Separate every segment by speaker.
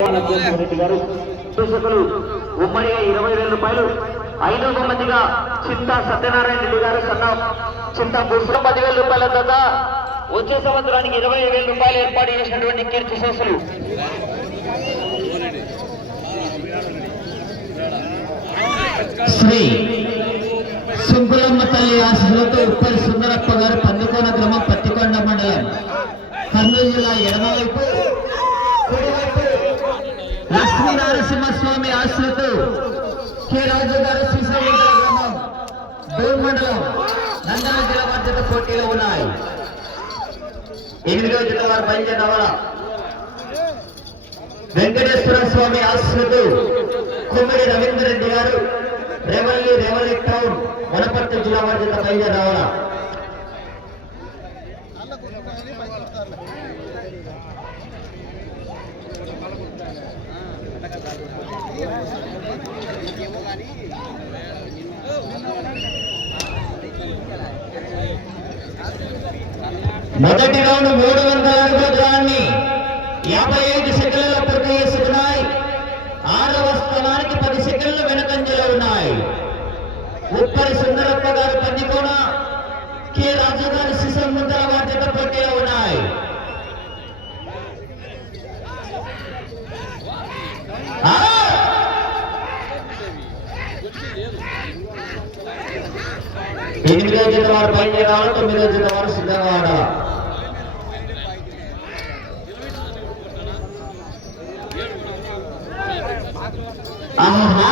Speaker 1: రెడ్డి గారు దర్శకులు ఉమ్మడిగా ఇరవై వేల రూపాయలు ఐదు మందిగా చింత సత్యనారాయణ రెడ్డి గారు సన్న చింత భూషణ పదివేల రూపాయల తర్వాత వచ్చే సంవత్సరానికి ఇరవై వేల రూపాయలు ఏర్పాటు చేసినటువంటి కీర్తి శేషులు
Speaker 2: శ్రీ సుంకులమ్మ తల్లి ఆశీస్సులతో ఉప్పల్ సుందరప్ప గారు పందుకోన గ్రామం పత్తికొండ మండలం కర్నూలు జిల్లా ఎడమవైపు కుడివైపు లక్ష్మీ నరసింహస్వామి ఆశీస్సులతో కె రాజు గారు శ్రీశైలం గ్రామం మండలం నందన జిల్లా మధ్యత పోటీలో ఉన్నాయి. ఎనిమిదో జిల్లా వారు బయలుదేరి వెంకటేశ్వర స్వామి ఆశ్రతు కుమ్మడి రవీంద్ర రెడ్డి గారు రేవల్లి రేవల్లి టౌన్ వనపర్తి జిల్లా వారి చేత బయలుదేరి మొదటి రౌండ్ మూడు వందల అడుగుల దూరాన్ని యాభై ఐదు సెకండ్లలో పూర్తి చేసుకున్నాయి ఆరవ స్థానానికి పది సెకండ్లు వెనకంజలో ఉన్నాయి ఉప్పరి సుందరప్ప గారు పందికోన కె రాజు గారి శిశు ముందర వారి జత పోటీలో ఉన్నాయి ఆ! ఎనిమిదో జత వారు బయలుదేరి రావాలి తొమ్మిదో జత వారు సిద్ధంగా ఉండాలి ఆహా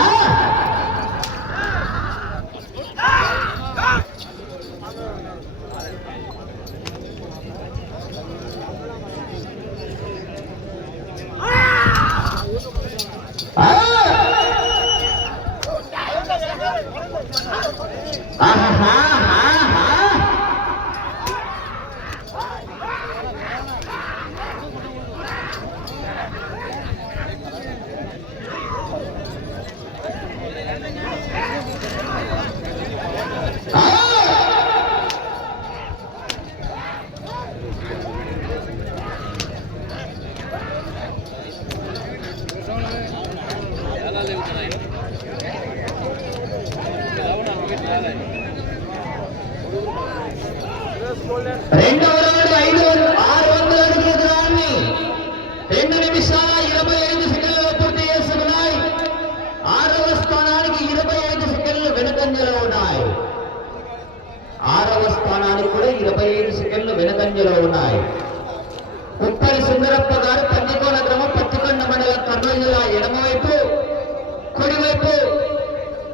Speaker 2: ఆ! มา రెండు రౌండ్ ఐదు ఆరు వందల అడుగుల దూరాన్ని రెండు నిమిషాల ఇరవై ఐదు సెకండ్లలో పూర్తి చేసుకున్నాయి ఆరవ స్థానానికి ఇరవై ఐదు సెకండ్లు వెనుకంజలో ఉన్నాయి. ఆరవ స్థానానికి కూడా ఇరవై ఐదు సెకండ్లు వెనుకంజలో ఉన్నాయి. ఉప్పరి సుందరప్ప గారు పత్తికోన గ్రామం పత్తికొండ మండలం కర్నూలు జిల్లా ఎడమవైపు కుడివైపు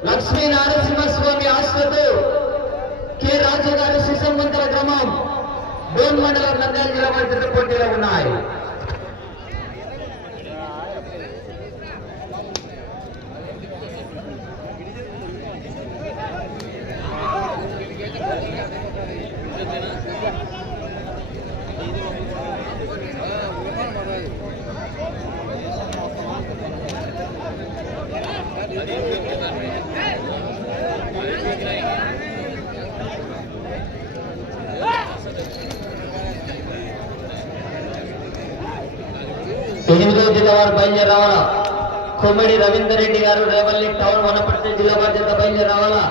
Speaker 2: లక్ష్మీ నరసింహస్వామి ఆశ్రతో కె రాజు గారు శిశంవంతల గ్రామం డోన్ మండలం నంద్యాల జిల్లా వారి పోటీలో ఉన్నాయి. ఎనిమిదో జిల్లా వారు బయలుదేరి రావాలా కొమ్మడి రవీందర్ రెడ్డి గారు రేవల్లి టౌన్ వనపర్తి జిల్లా బాధ్యత చేత బయలుదేరి రావాలా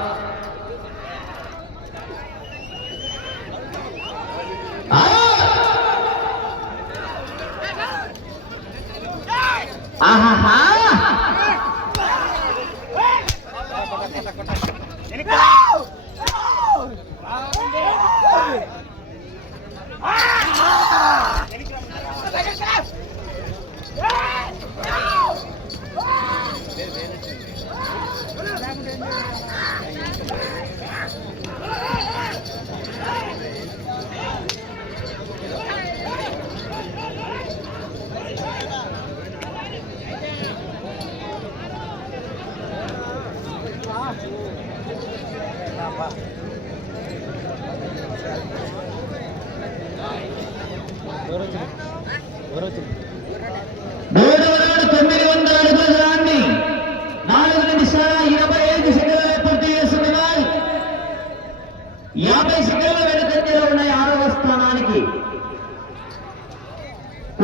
Speaker 2: నలభై సెకండ్ల వెనుకంజలో ఉన్నాయి ఆరవ స్థానానికి.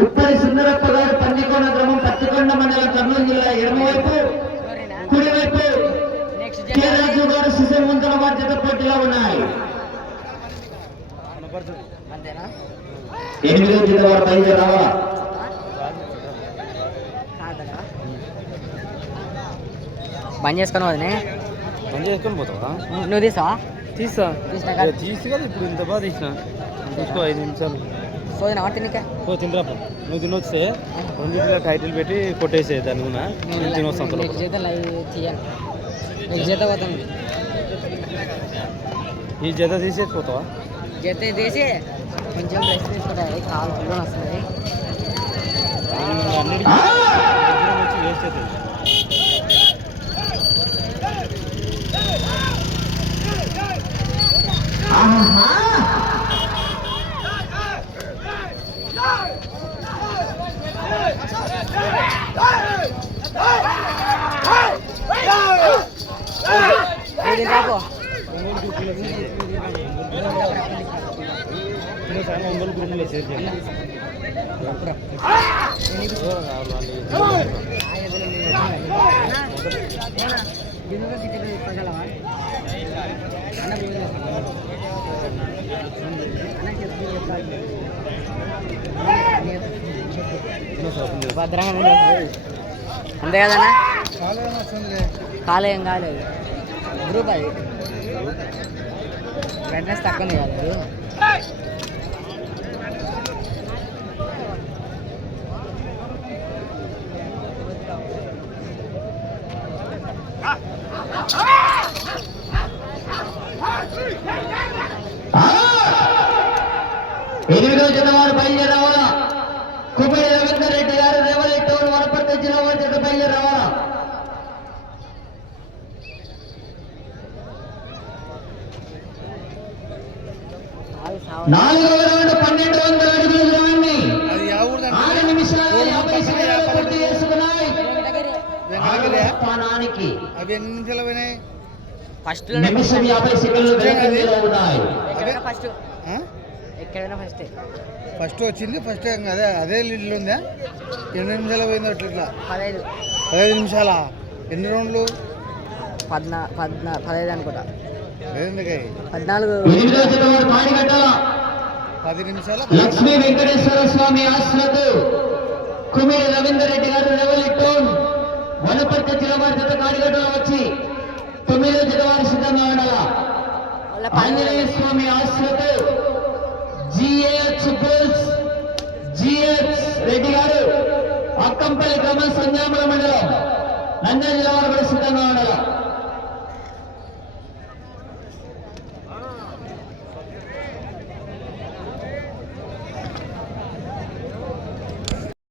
Speaker 2: ఉప్పరి సుందరప్ప గారు పన్నికొండ గ్రామం పత్తికొండ మండలం కర్నూలు జిల్లా ఎడమవైపు కుడివైపు కె రాజు గారు శిశు సుసంవంతుల బాధ్యత పోటీలో ఉన్నాయి. ఎనిమిదో జిల్లా వారు బయలుదేరి రావాలా?
Speaker 3: బంద్ చేసుకొని వదిలే
Speaker 4: బంద్ చేసుకొని పోతావా?
Speaker 3: నువ్వు తీసావా?
Speaker 4: ఏ, తీసి కదా ఇప్పుడు ఇంత బాగా తీసిన. తీసుకో ఐదు నిమిషాలు.
Speaker 3: సోదిన తినక
Speaker 4: ఓ తినరాప నువ్వు తినొస్తే రెండింటిలో టైటిల్ పెట్టి కొట్టేసే దాని కూడా నేను
Speaker 3: తీయాలి. నీకు చేత పోతాను
Speaker 4: ఈ జత తీసేసి పోతావా
Speaker 3: చేత తీసి కొంచెం రెస్ట్ తీసుకుంటాయి కాలు వస్తుంది
Speaker 4: వేస్ట్ అవుతుంది.
Speaker 2: ఆహా!
Speaker 3: ఏది రాపో
Speaker 4: వందల గ్రూపులో షేర్ చేయాలి ఓ, వాళ్ళు-
Speaker 3: భద్రంగా ఉండు. అంతే కదన్నా కాలేం కాలేదు గ్రూప్ అది ఫిట్నెస్ తక్కువ ఉంది
Speaker 2: వారు బయలుదేరి రావాలా కుమ్మరి రవీందర్ రెడ్డి గారు రేవలి టౌన్ వనపర్తి జిల్లా వారి జత బయలుదేరి రావాలా
Speaker 3: కాలు సావు
Speaker 2: నాలుగవ రౌండ్ పన్నెండు వందల అడుగుల దూరాన్ని ఆరు నిమిషాల యాభై సెకండ్లు పూర్తి చేసుకున్నాయి స్థానానికి
Speaker 5: అవి ఎన్ని
Speaker 3: ఫస్ట్
Speaker 2: నిమిషం యాభై సెకండ్లు ఉన్నాయి.
Speaker 3: ఫస్ట్? ఎక్కడైనా ఫస్ట్
Speaker 5: ఫస్ట్ వచ్చింది ఫస్ట్ అదే అదే లీడ్లు ఉందా? ఎన్ని నిమిషాలు పోయిందో అట్లా ఇట్లా?
Speaker 3: పదహైదు
Speaker 5: పదహైదు నిమిషాలా? ఎన్ని రౌండ్లు?
Speaker 3: పద్నా పద్నా పదహైదు అనుకుంటా.
Speaker 5: ఎందుకై
Speaker 3: పద్నాలుగు.
Speaker 5: పది నిమిషాల?
Speaker 2: లక్ష్మీ వెంకటేశ్వర స్వామి ఆశ్రతు. అక్కంపల్లి గ్రామం సంజామల మండలం నంద్యాల జిల్లా